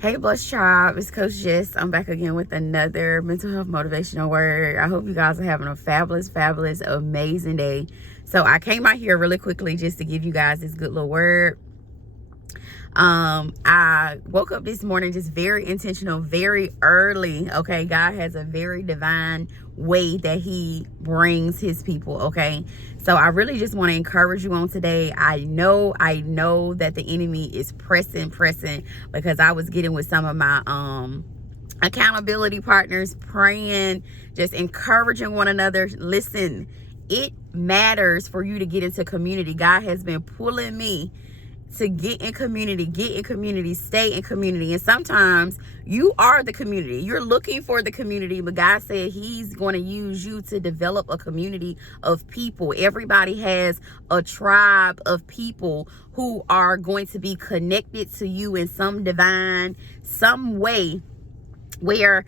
Hey, Blush Tribe, it's Coach Jess. I'm back again with another mental health motivational word. I hope you guys are having a fabulous, amazing day. So I came out here really quickly just to give you guys this good little word. I woke up this morning just very intentional, very early. Okay, God has a very divine way that he brings his people. Okay, so I really just want to encourage you on today. I know that the enemy is pressing because I was getting with some of my accountability partners, praying, just encouraging one another. Listen, it matters for you to get into community. God has been pulling me to get in community, stay in community. And sometimes you are the community. You're looking for the community, but God said he's going to use you to develop a community of people. Everybody has a tribe of people who are going to be connected to you in some way where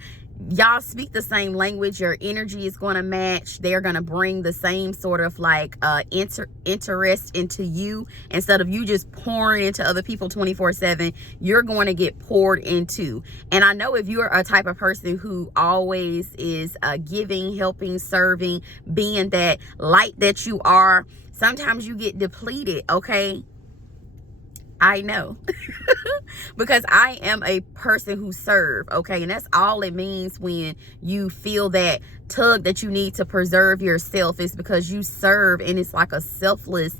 y'all speak the same language. Your energy is going to match. They're going to bring the same sort of like interest into you. Instead of you just pouring into other people 24/7, you're going to get poured into. And I know if you're a type of person who always is giving, helping, serving, being that light that you are, sometimes you get depleted. Okay, I know. Because I am a person who serve, okay? And that's all it means when you feel that tug that you need to preserve yourself, is because you serve, and it's like a selfless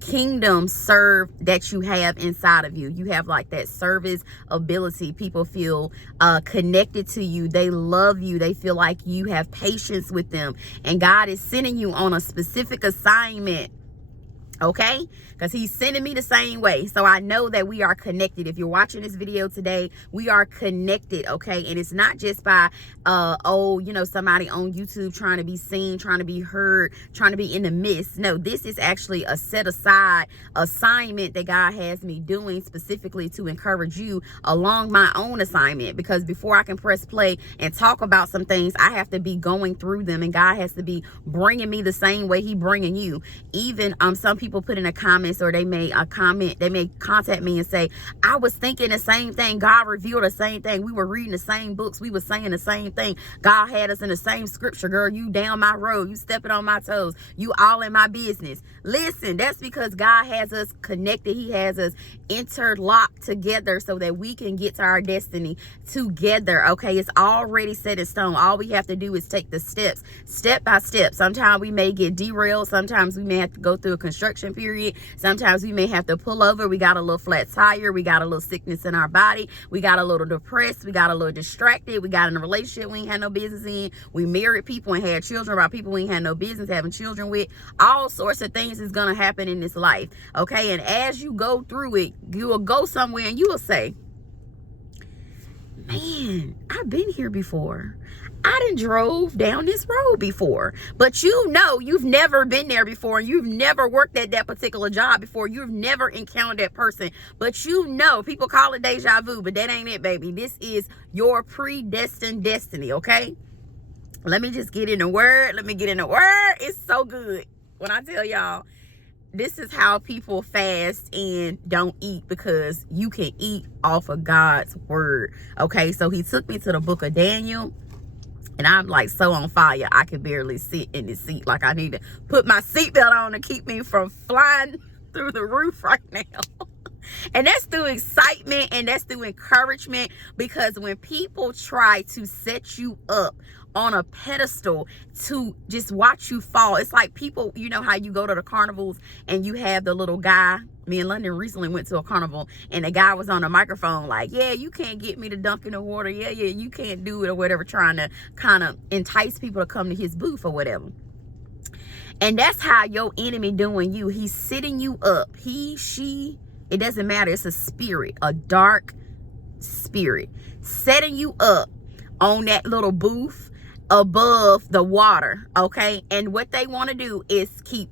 kingdom serve that you have inside of you. You have like that service ability. People feel connected to you. They love you. They feel like you have patience with them. And God is sending you on a specific assignment. Okay, because he's sending me the same way. So I know that we are connected. If you're watching this video today, we are connected. Okay, and it's not just by somebody on YouTube trying to be seen, trying to be heard, trying to be in the midst. No, this is actually a set aside assignment that God has me doing specifically to encourage you along my own assignment. Because before I can press play and talk about some things, I have to be going through them, and God has to be bringing me the same way he bringing you. Even some people put in the comments, or they may contact me and say, I was thinking the same thing. God revealed the same thing. We were reading the same books. We were saying the same thing. God had us in the same scripture. Girl, you down my road. You stepping on my toes. You all in my business. Listen, that's because God has us connected. He has us interlocked together so that we can get to our destiny together. Okay, it's already set in stone. All we have to do is take the steps, step by step. Sometimes we may get derailed. Sometimes we may have to go through a construction period. Sometimes we may have to pull over. We got a little flat tire. We got a little sickness in our body. We got a little depressed. We got a little distracted. We got in a relationship we ain't had no business in. We married people and had children by people we ain't had no business having children with. All sorts of things is going to happen in this life. Okay, and as you go through it, you will go somewhere and you will say, man, I've been here before. I done drove down this road before. But you know you've never been there before, and you've never worked at that particular job before. You've never encountered that person. But you know, people call it deja vu, but that ain't it, baby. This is your predestined destiny, okay? Let me just get in the word. It's so good when I tell y'all, this is how people fast and don't eat, because you can eat off of God's word. Okay, so he took me to the book of Daniel, and I'm like so on fire. I can barely sit in the seat. Like I need to put my seatbelt on to keep me from flying through the roof right now. And that's through excitement, and that's through encouragement, because when people try to set you up on a pedestal to just watch you fall, it's like people, you know how you go to the carnivals and you have the little guy. Me and London recently went to a carnival, and the guy was on the microphone like, yeah, you can't get me to dunk in the water. Yeah, you can't do it, or whatever, trying to kind of entice people to come to his booth or whatever. And that's how your enemy doing you. He's sitting you up. He, she, it doesn't matter. It's a spirit, a dark spirit, setting you up on that little booth above the water. Okay, and what they want to do is keep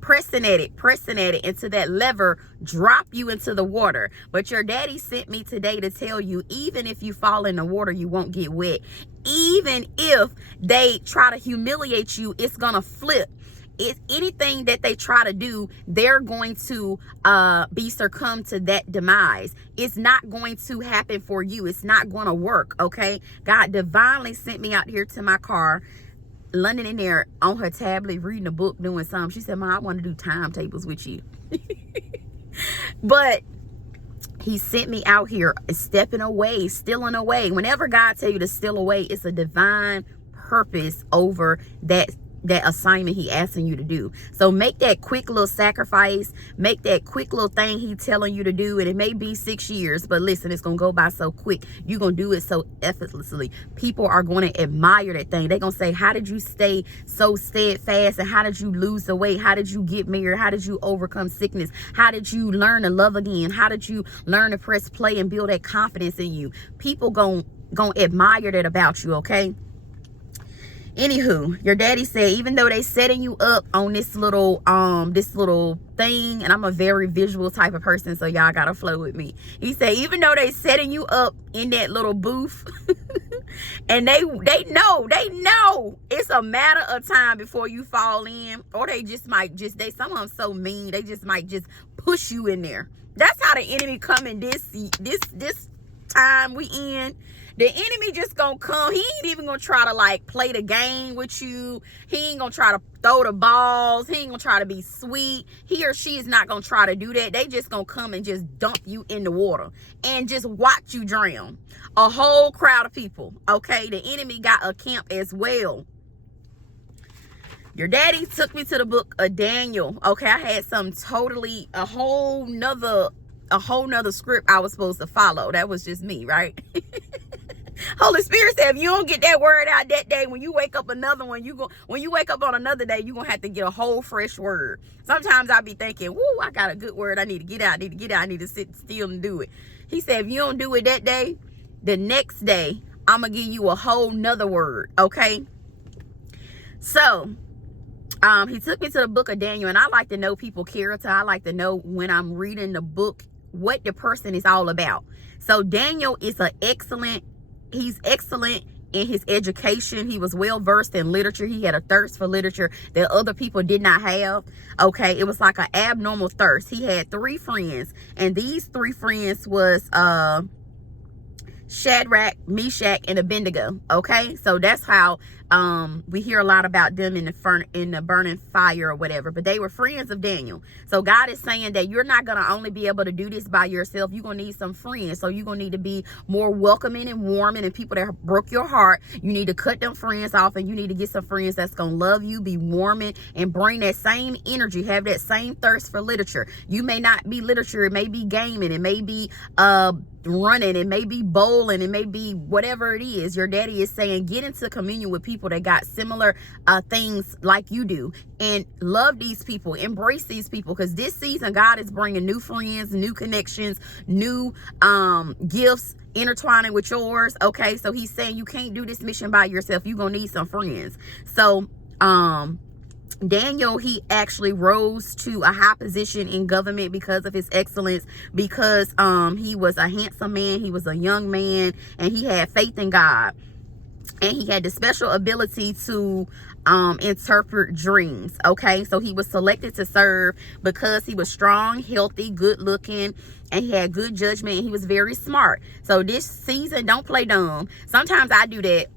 pressing at it into that lever, drop you into the water. But your daddy sent me today to tell you, even if you fall in the water, you won't get wet. Even if they try to humiliate you, it's gonna flip. anything that they try to do, they're going to be succumb to that demise. It's not going to happen for you. It's not going to work, okay? God divinely sent me out here to my car. London in there on her tablet reading a book, doing something. She said, Mom, I want to do timetables with you. But he sent me out here stepping away, stealing away. Whenever God tell you to steal away, it's a divine purpose over that assignment he asking you to do. So make that quick little sacrifice, make that quick little thing he telling you to do, and it may be 6 years, but listen, it's gonna go by so quick. You're gonna do it so effortlessly. People are going to admire that thing. They're gonna say, how did you stay so steadfast, and how did you lose the weight? How did you get married? How did you overcome sickness? How did you learn to love again? How did you learn to press play and build that confidence in you? People gonna admire that about you, okay? Anywho, your daddy said, even though they setting you up on this little thing, and I'm a very visual type of person, so y'all gotta flow with me. He said, even though they setting you up in that little booth, and they know it's a matter of time before you fall in, or they just might some of them so mean, they just might just push you in there. That's how the enemy come in this time we in. The enemy just gonna come. He ain't even gonna try to like play the game with you. He ain't gonna try to throw the balls. He ain't gonna try to be sweet. He or she is not gonna try to do that. They just gonna come and just dump you in the water and just watch you drown. A whole crowd of people, okay? The enemy got a camp as well. Your daddy took me to the book of Daniel. Okay, I had a whole nother script I was supposed to follow. That was just me, right? Holy Spirit said, if you don't get that word out that day, when you wake up on another day, you're gonna have to get a whole fresh word. Sometimes I be thinking, woo, I got a good word I need to get out, I need to sit still and do it. He said, if you don't do it that day, the next day I'm gonna give you a whole nother word, okay? So he took me to the book of Daniel, and I like to know people's character. I like to know when I'm reading the book what the person is all about. So Daniel is he's excellent in his education. He was well versed in literature. He had a thirst for literature that other people did not have. Okay, it was like an abnormal thirst. He had 3 friends, and these 3 friends was Shadrach, Meshach, and Abednego. Okay, so that's how we hear a lot about them in the burning fire or whatever, but they were friends of Daniel. So God is saying that you're not going to only be able to do this by yourself. You're going to need some friends. So you're going to need to be more welcoming and warming, and people that broke your heart, you need to cut them friends off, and you need to get some friends that's going to love you, be warming, and bring that same energy, have that same thirst for literature. You may not be literature. It may be gaming. It may be running. It may be bowling. It may be whatever it is. Your daddy is saying, get into communion with people that got similar things like you do, and love these people, embrace these people, because this season God is bringing new friends, new connections, new gifts intertwining with yours. Okay, so he's saying you can't do this mission by yourself. You're gonna need some friends. So Daniel, he actually rose to a high position in government because of his excellence, because he was a handsome man, he was a young man, and he had faith in God, and he had the special ability to interpret dreams. Okay, so he was selected to serve because he was strong, healthy, good looking, and he had good judgment, and he was very smart. So this season, don't play dumb. Sometimes I do that.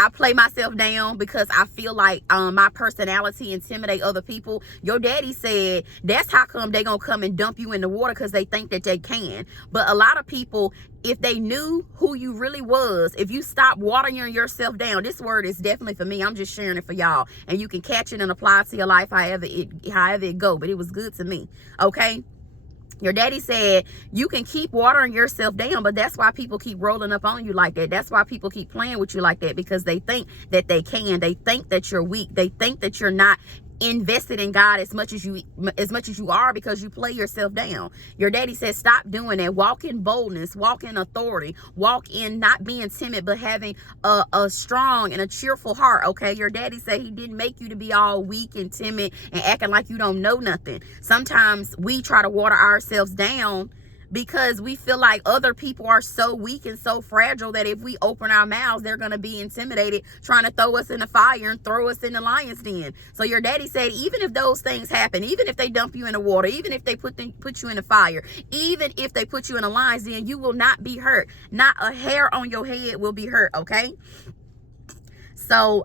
I play myself down because I feel like my personality intimidate other people. Your daddy said that's how come they gonna come and dump you in the water, because they think that they can. But a lot of people, if they knew who you really was, if you stop watering yourself down, this word is definitely for me. I'm just sharing it for y'all, and you can catch it and apply it to your life however it go. But it was good to me. Okay. Your daddy said you can keep watering yourself down, but that's why people keep rolling up on you like that. That's why people keep playing with you like that, because they think that they can. They think that you're weak. They think that you're not invested in God as much as you are, because you play yourself down. Your daddy said stop doing that. Walk in boldness, walk in authority, walk in not being timid, but having a strong and a cheerful heart. Okay, your daddy said he didn't make you to be all weak and timid and acting like you don't know nothing. Sometimes we try to water ourselves down because we feel like other people are so weak and so fragile that if we open our mouths, they're going to be intimidated, trying to throw us in the fire and throw us in the lion's den. So your daddy said, even if those things happen, even if they dump you in the water, even if they put you in the fire, even if they put you in a lion's den, you will not be hurt. Not a hair on your head will be hurt, okay? So,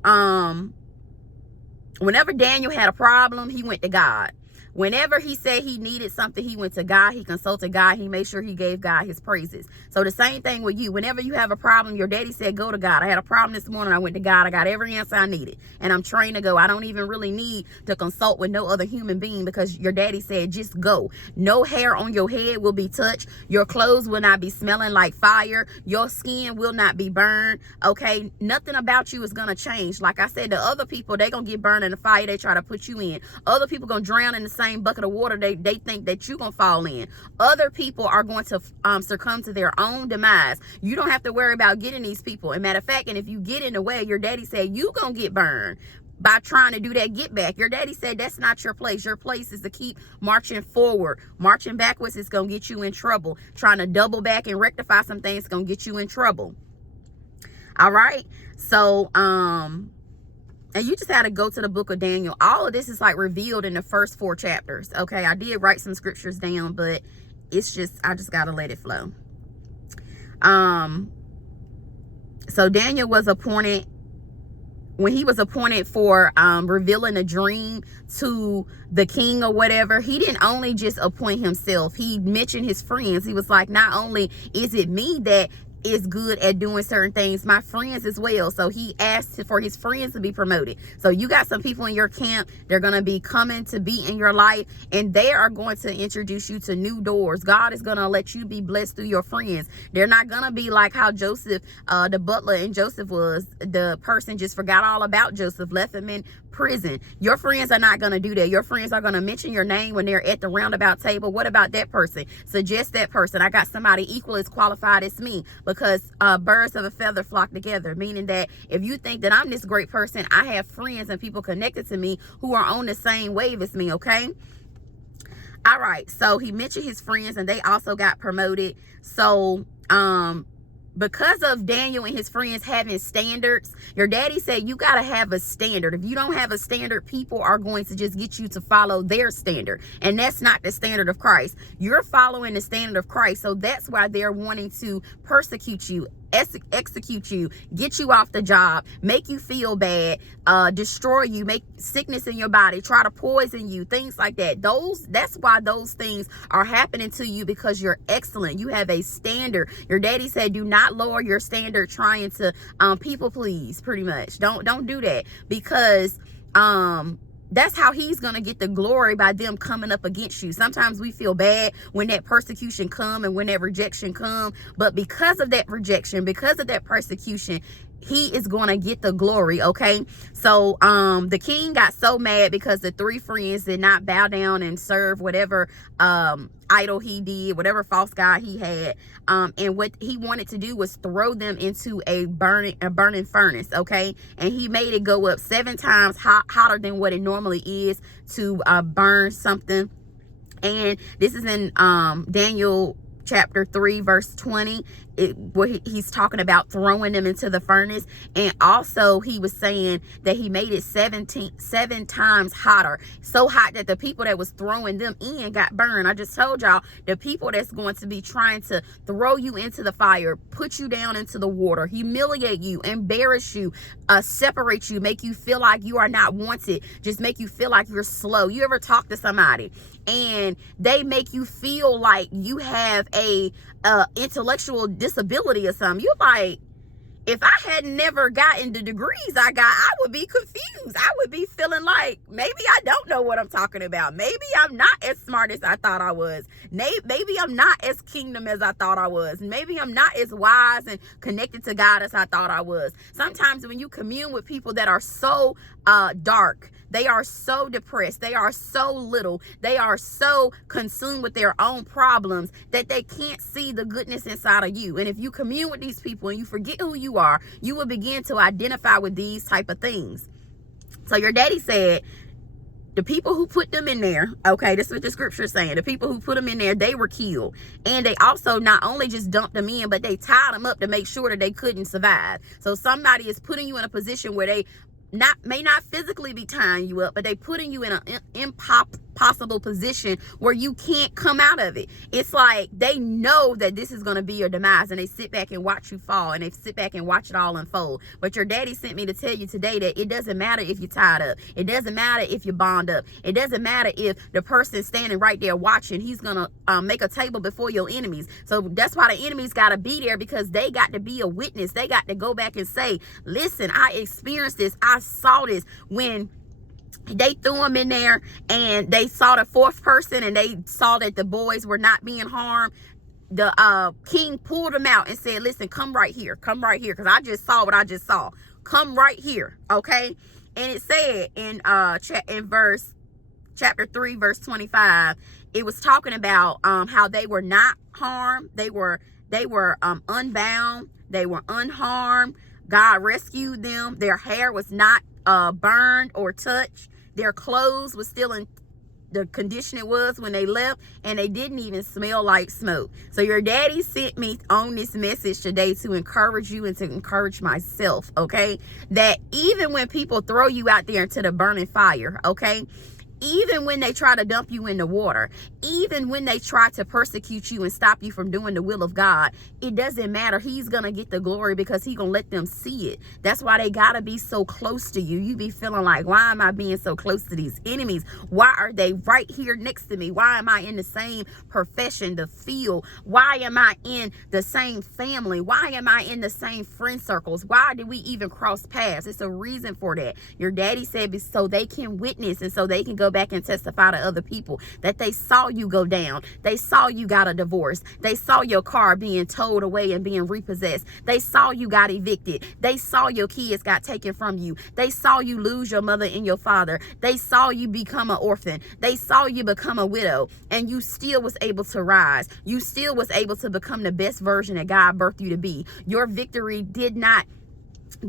whenever Daniel had a problem, he went to God. Whenever he said he needed something, he went to God. He consulted God. He made sure he gave God his praises. So the same thing with you. Whenever you have a problem, your daddy said, go to God. I had a problem this morning. I went to God. I got every answer I needed. And I'm trained to go. I don't even really need to consult with no other human being, because your daddy said, just go. No hair on your head will be touched. Your clothes will not be smelling like fire. Your skin will not be burned. Okay? Nothing about you is going to change. Like I said, the other people, they're going to get burned in the fire they try to put you in. Other people going to drown in the same bucket of water they think that you're gonna fall in. Other people are going to succumb to their own demise. You don't have to worry about getting these people. And matter of fact, and if you get in the way, your daddy said you gonna get burned by trying to do that get back. Your daddy said that's not your place. Your place is to keep marching forward. Marching backwards is gonna get you in trouble. Trying to double back and rectify some things is gonna get you in trouble. All right. So and you just had to go to the book of Daniel. All of this is like revealed in the first 4 chapters. Okay, I did write some scriptures down, but it's just, I just got to let it flow. So Daniel was appointed, when he was appointed for revealing a dream to the king or whatever, he didn't only just appoint himself. He mentioned his friends. He was like, not only is it me that is good at doing certain things, my friends as well. So he asked for his friends to be promoted. So you got some people in your camp, they're going to be coming to be in your life, and they are going to introduce you to new doors. God is going to let you be blessed through your friends. They're not going to be like how Joseph, the butler in Joseph was. The person just forgot all about Joseph, left him in prison. Your friends are not going to do that. Your friends are going to mention your name when they're at the roundabout table. What about that person? Suggest that person. I got somebody equal as qualified as me, because birds of a feather flock together, meaning that if you think that I'm this great person, I have friends and people connected to me who are on the same wave as me. Okay. All right. So he mentioned his friends, and they also got promoted. So because of Daniel and his friends having standards, your daddy said you got to have a standard. If you don't have a standard, people are going to just get you to follow their standard. And that's not the standard of Christ. You're following the standard of Christ. So that's why they're wanting to persecute you, execute you, get you off the job, make you feel bad, destroy you, make sickness in your body, try to poison you, things like that. That's why those things are happening to you, because you're excellent. You have a standard. Your daddy said do not lower your standard trying to people please, pretty much. Don't do that, because that's how he's going to get the glory, by them coming up against you. Sometimes we feel bad when that persecution come and when that rejection come, but because of that rejection, because of that persecution, he is going to get the glory. Okay. So the king got so mad because the 3 friends did not bow down and serve whatever idol he did, whatever false god he had, and what he wanted to do was throw them into a burning furnace. Okay. And he made it go up 7 times hotter than what it normally is to burn something. And this is in Daniel chapter 3 verse 20, where he's talking about throwing them into the furnace. And also he was saying that he made it 7 times hotter, so hot that the people that was throwing them in got burned. I just told y'all, the people that's going to be trying to throw you into the fire, put you down into the water, humiliate you, embarrass you, separate you, make you feel like you are not wanted, just make you feel like you're slow. You ever talk to somebody and they make you feel like you have a intellectual disability or something? You're like, if I had never gotten the degrees I got, I would be confused. I would be feeling like maybe I don't know what I'm talking about. Maybe I'm not as smart as I thought I was. Maybe I'm not as kingdom as I thought I was. Maybe I'm not as wise and connected to God as I thought I was. Sometimes when you commune with people that are so dark, they are so depressed, they are so little, they are so consumed with their own problems that they can't see the goodness inside of you. And if you commune with these people and you forget who you are, you will begin to identify with these type of things. So your daddy said, the people who put them in there, okay, this is what the scripture is saying. The people who put them in there, they were killed. And they also not only just dumped them in, but they tied them up to make sure that they couldn't survive. So somebody is putting you in a position where they may not physically be tying you up, but they putting you in an impossible position where you can't come out of it. It's like they know that this is going to be your demise, and they sit back and watch you fall, and they sit back and watch it all unfold. But your daddy sent me to tell you today that it doesn't matter if you're tied up. It doesn't matter if you're bound up. It doesn't matter if the person standing right there watching, he's going to make a table before your enemies. So that's why the enemies got to be there, because they got to be a witness. They got to go back and say, listen, I experienced this. I saw this when they threw them in there and they saw the fourth person and they saw that the boys were not being harmed. The king pulled them out and said, listen, come right here, because I just saw what I just saw. Come right here, okay? And it said in chapter 3 verse 25, it was talking about how they were not harmed. They were unbound. They were unharmed. God rescued them. Their hair was not burned or touched. Their clothes was still in the condition it was when they left, and they didn't even smell like smoke. So your daddy sent me on this message today to encourage you and to encourage myself, okay? That even when people throw you out there into the burning fire, okay? Even when they try to dump you in the water, even when they try to persecute you and stop you from doing the will of God, it doesn't matter. He's going to get the glory because he's going to let them see it. That's why they got to be so close to you. You be feeling like, why am I being so close to these enemies? Why are they right here next to me? Why am I in the same profession, the field? Why am I in the same family? Why am I in the same friend circles? Why did we even cross paths? It's a reason for that. Your daddy said so they can witness and so they can go back and testify to other people that they saw you go down. They saw you got a divorce. They saw your car being towed away and being repossessed. They saw you got evicted. They saw your kids got taken from you. They saw you lose your mother and your father. They saw you become an orphan. They saw you become a widow, and you still was able to rise. You still was able to become the best version that God birthed you to be. Your victory did not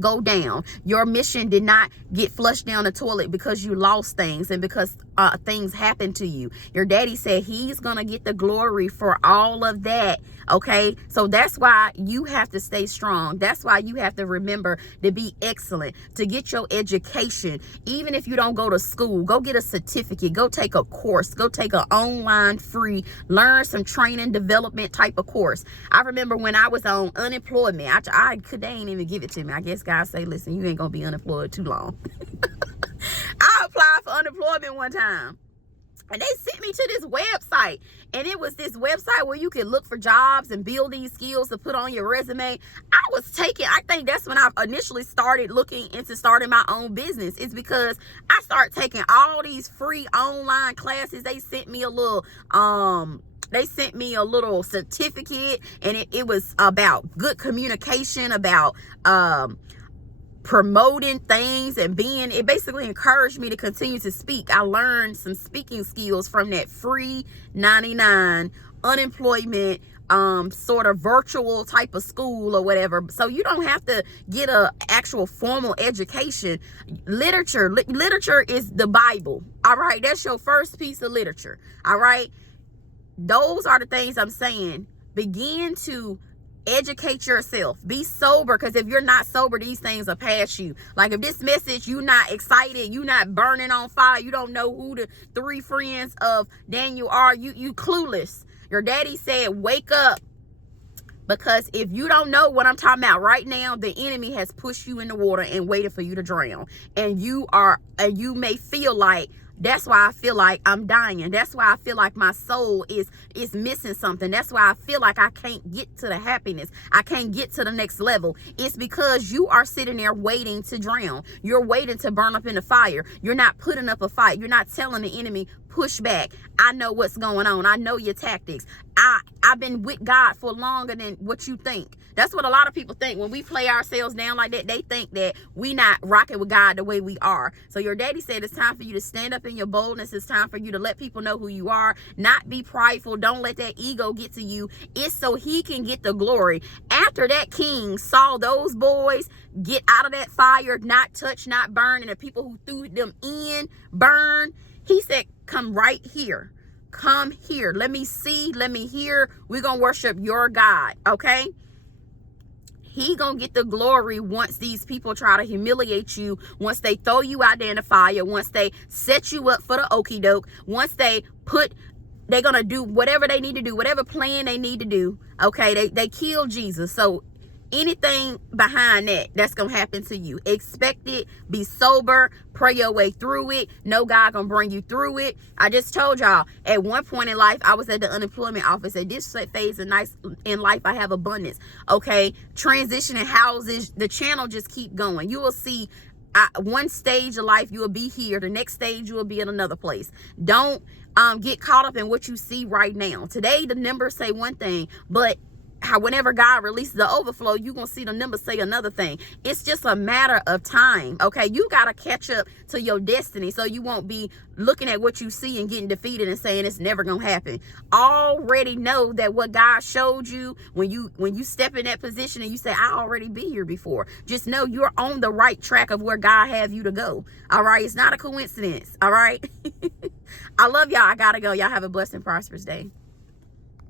go down. Your mission did not get flushed down the toilet because you lost things and because things happened to you. Your daddy said he's gonna get the glory for all of that, okay? So that's why you have to stay strong. That's why you have to remember to be excellent, to get your education. Even if you don't go to school, go get a certificate, go take a course, go take an online free, learn some training development type of course. I remember when I was on unemployment, they ain't even give it to me. I guess God say, listen, you ain't gonna be unemployed too long. I applied for unemployment one time, and they sent me to this website, and it was this website where you could look for jobs and build these skills to put on your resume. I think that's when I initially started looking into starting my own business. It's because I started taking all these free online classes. They sent me a little certificate, and it was about good communication, about promoting things, and it basically encouraged me to continue to speak. I learned some speaking skills from that free 99 unemployment sort of virtual type of school or whatever. So you don't have to get a actual formal education. Literature is the Bible. All right, that's your first piece of literature. All right, those are the things I'm saying. Begin to educate yourself. Be sober, because if you're not sober, these things will pass you. Like if this message, you not excited, you not burning on fire, you don't know who the 3 friends of Daniel are, you clueless. Your daddy said, wake up. Because if you don't know what I'm talking about right now, the enemy has pushed you in the water and waited for you to drown. And you may feel like, that's why I feel like I'm dying. That's why I feel like my soul is missing something. That's why I feel like I can't get to the happiness. I can't get to the next level. It's because you are sitting there waiting to drown. You're waiting to burn up in the fire. You're not putting up a fight. You're not telling the enemy, push back. I know what's going on. I know your tactics. I've been with God for longer than what you think. That's what a lot of people think. When we play ourselves down like that, they think that we not rocking with God the way we are. So your daddy said it's time for you to stand up in your boldness. It's time for you to let people know who you are. Not be prideful. Don't let that ego get to you. It's so he can get the glory. After that king saw those boys get out of that fire, not touch, not burn, and the people who threw them in burn, He said, come right here. Come here. Let me see. Let me hear. We're going to worship your God. Okay? He gonna get the glory once these people try to humiliate you, once they throw you out there in the fire, once they set you up for the okie doke, once they're gonna do whatever they need to do, whatever plan they need to do. Okay, they killed Jesus. So anything behind that's gonna happen to you, expect it. Be sober, pray your way through it. Know God gonna bring you through it. I just told y'all, at one point in life, I was at the unemployment office. At this phase in life, I have abundance. Okay, transitioning houses, the channel just keep going. You will see one stage of life, you will be here. The next stage, you will be in another place. Don't get caught up in what you see right now. Today, the numbers say one thing, but whenever God releases the overflow, you're going to see the numbers say another thing. It's just a matter of time. Okay, you got to catch up to your destiny so you won't be looking at what you see and getting defeated and saying it's never going to happen. Already know that what God showed you, when you step in that position and you say, I already been here before, just know you're on the right track of where God have you to go. All right, it's not a coincidence. All right. I love y'all. I gotta go. Y'all have a blessed and prosperous day.